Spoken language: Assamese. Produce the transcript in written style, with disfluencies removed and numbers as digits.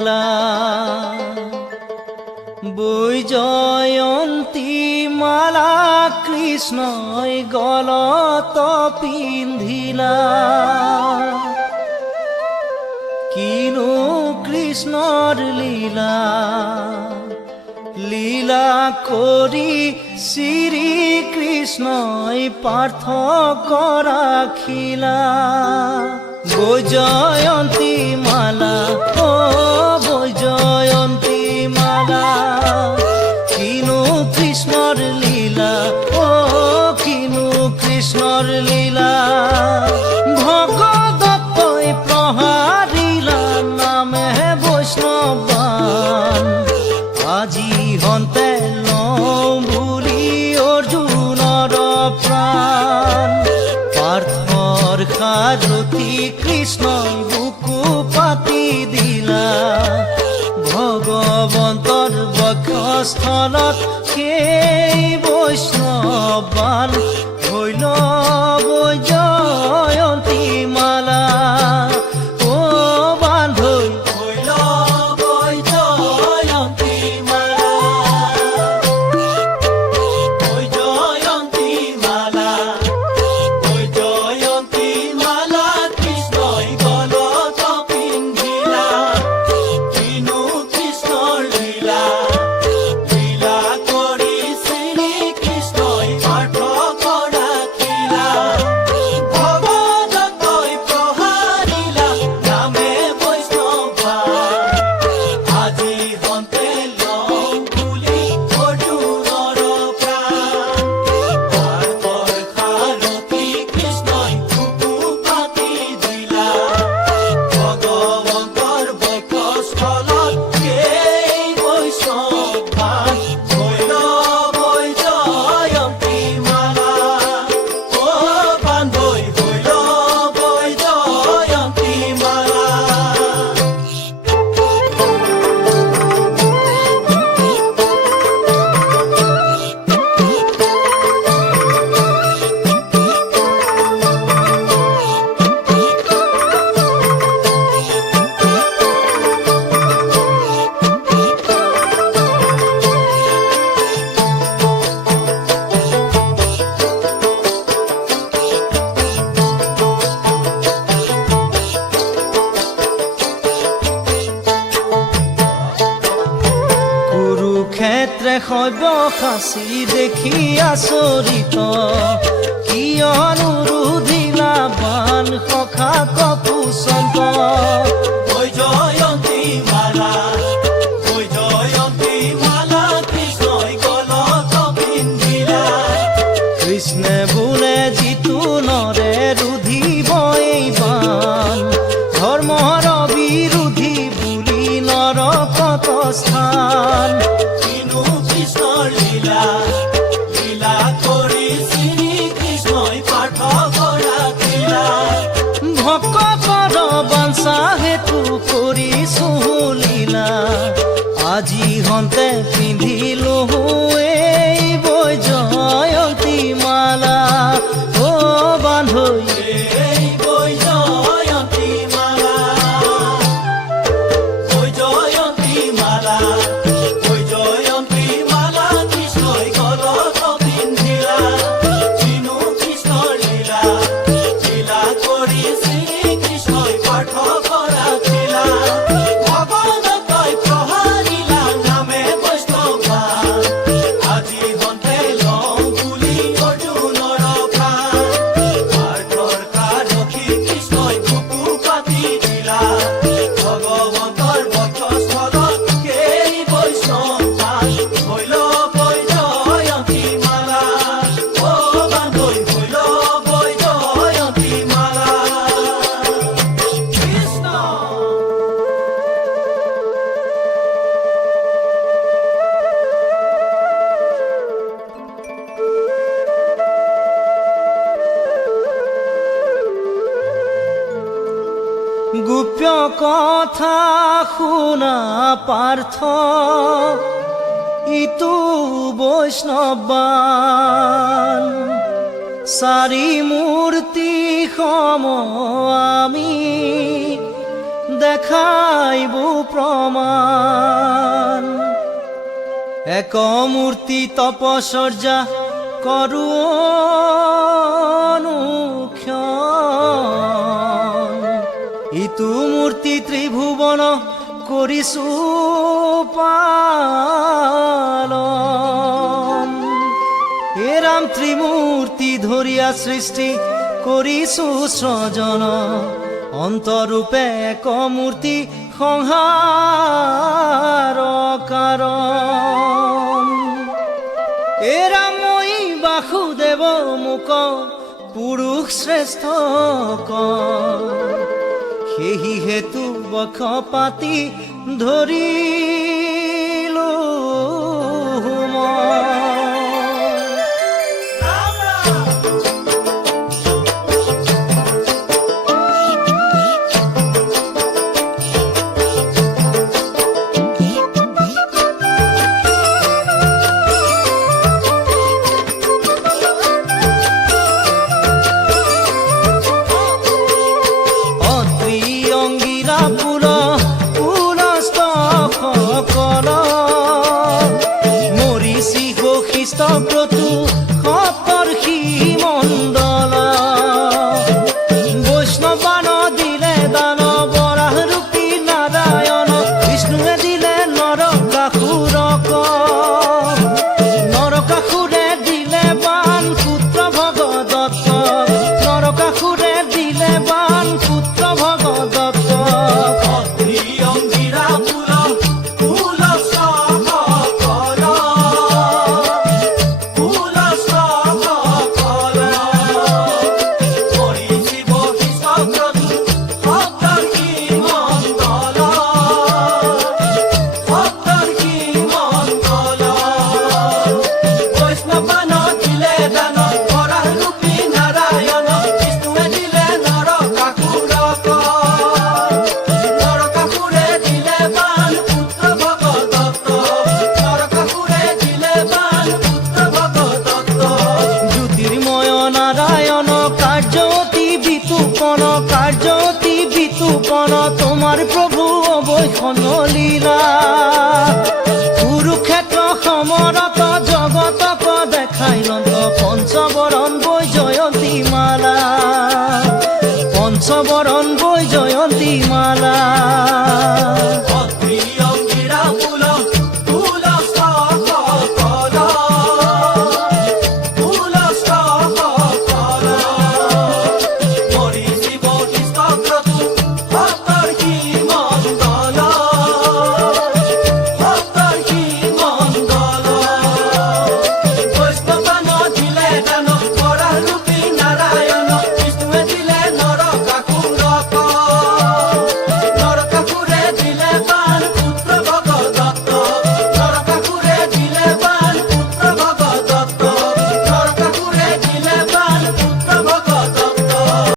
মালা বৈজয়ন্তী মালা কৃষ্ণই গলত পিন্ধিলা কিনো কৃষ্ণৰ লীলা লীলা কৰি শ্ৰী কৃষ্ণই পাৰ্থক্য ৰাখিলা বৈজয়ন্তী মালা ও বৈজয়ন্তী মালা কিনো কৃষ্ণৰ লীলা ও কিনো কৃষ্ণৰ লীলা ভগদত্তই প্ৰহাৰিলা নামে বৈষ্ণৱান আজি হন্তে লওঁ বুলি অৰ্জুনৰ প্ৰাণ পাৰ্থৰ সাৰথি কৃষ্ণই বুকু পাতি দিলা ভগৱন্তৰ বক্ষস্থলত সেই বৈষ্ণৱান হৈল বৈজয়ন্তী মালা ও বান্ধৈ হৈল বৈজয়ন্তী মালা বৈজয়ন্তী মালা বৈজয়ন্তী মালা কৃষ্ণই গলত পিন্ধিলা কিনো কৃষ্ণৰ লীলা লীলা কৰি শ্ৰী কৃষ্ণই পাৰ্থক্য ৰাখিলা ভগদত্তই প্ৰহাৰিলা নামে বৈষ্ণৱান আজি হন্তে লওঁ বুলি অৰ্জুনৰ প্ৰাণ পাৰ্থৰ সাৰথি কৃষ্ণই বুকু পাতি দিলা ভগৱন্তৰ বক্ষস্থলত সেই বৈষ্ণৱান হৈল বৈজয়ন্তী মালা ও বান্ধৈ হৈল বৈজয়ন্তী মালা কুৰুক্ষেত্ৰে সব্যসাচী দেখি আচৰিত কিয়নো ৰুধিলা বান সখা কপুচন্ত বৈজয়ন্তী মালা বৈজয়ন্তী মালা কৃষ্ণই গলত পিন্ধিলা কৃষ্ণে বোলে যিটো নৰে ৰুধিব এই বান ধৰ্মৰ বিৰোধী বুলি নৰকত স্থান কিনো কৃষ্ণৰ লীলা লীলা কৰি শ্ৰী কৃষ্ণই পাৰ্থক্য ৰাখিলা ভক্তৰ বাঞ্ছা হেতু কৰিছো লীলা আজি হন্তে পিন্ধিলো এই বৈজয়ন্তী মালা ও বান্ধৈ এই বৈজয়ন্তী মালা বৈজয়ন্তী মালা বৈজয়ন্তী মালা কৃষ্ণই গলত পিন্ধিলা কিনো কৃষ্ণৰ লীলা লীলা কৰি শ্ৰী কৃষ্ণই পাৰ্থক্য ৰাখিলা ভগদত্তই প্ৰহাৰিলা নামে বৈষ্ণৱান আজি হন্তে লওঁ বুলি অৰ্জুনৰ প্ৰাণ পাৰ্থৰ সাৰথি কৃষ্ণই বুকু পাতি দিলা ভগৱন্তৰ বক্ষস্থলত সেই বৈষ্ণৱান হৈল বৈজয়ন্তী মালা ও বান্ধৈ হৈল বৈজয়ন্তী মালা কৃষ্ণ গোপ্য কথা শুনা পাৰ্থ ইটো বৈষ্ণৱান চাৰি মূৰ্তি সম আমি দেখাইব প্রমাণ। এক মূর্তি তপস্যা করু অনুক্ষণ, ইতু মূর্তি ত্রিভুবন করিছু পালন। এ রাম ত্রিমূর্তি ধরিয়া সৃষ্টি করিছু সৃজন, অন্তরূপে এক মূর্তি সংহার কারণ। এ রাম মই বাসুদেৱ মোক পুৰুষ শ্ৰেষ্ঠ কয়, সেহি হেতু বক্ষ পাতি ধৰিলো মই। ব্ৰতু সপ্তৰ্ষি মণ্ডল, বৈষ্ণবান দিলে দান বৰাহ ৰূপী নাৰায়ণ, বিষ্ণুৱে দিলে নৰকাসুৰক, নৰকাসুৰে দিলে বান পুত্ৰ ভগদত্ত, নৰকাসুৰে দিলে বান পুত্ৰ ভগদত্ত। কাৰ্য অতি বিতুপন, তোমাৰ প্ৰভু অবৈখন লীলা।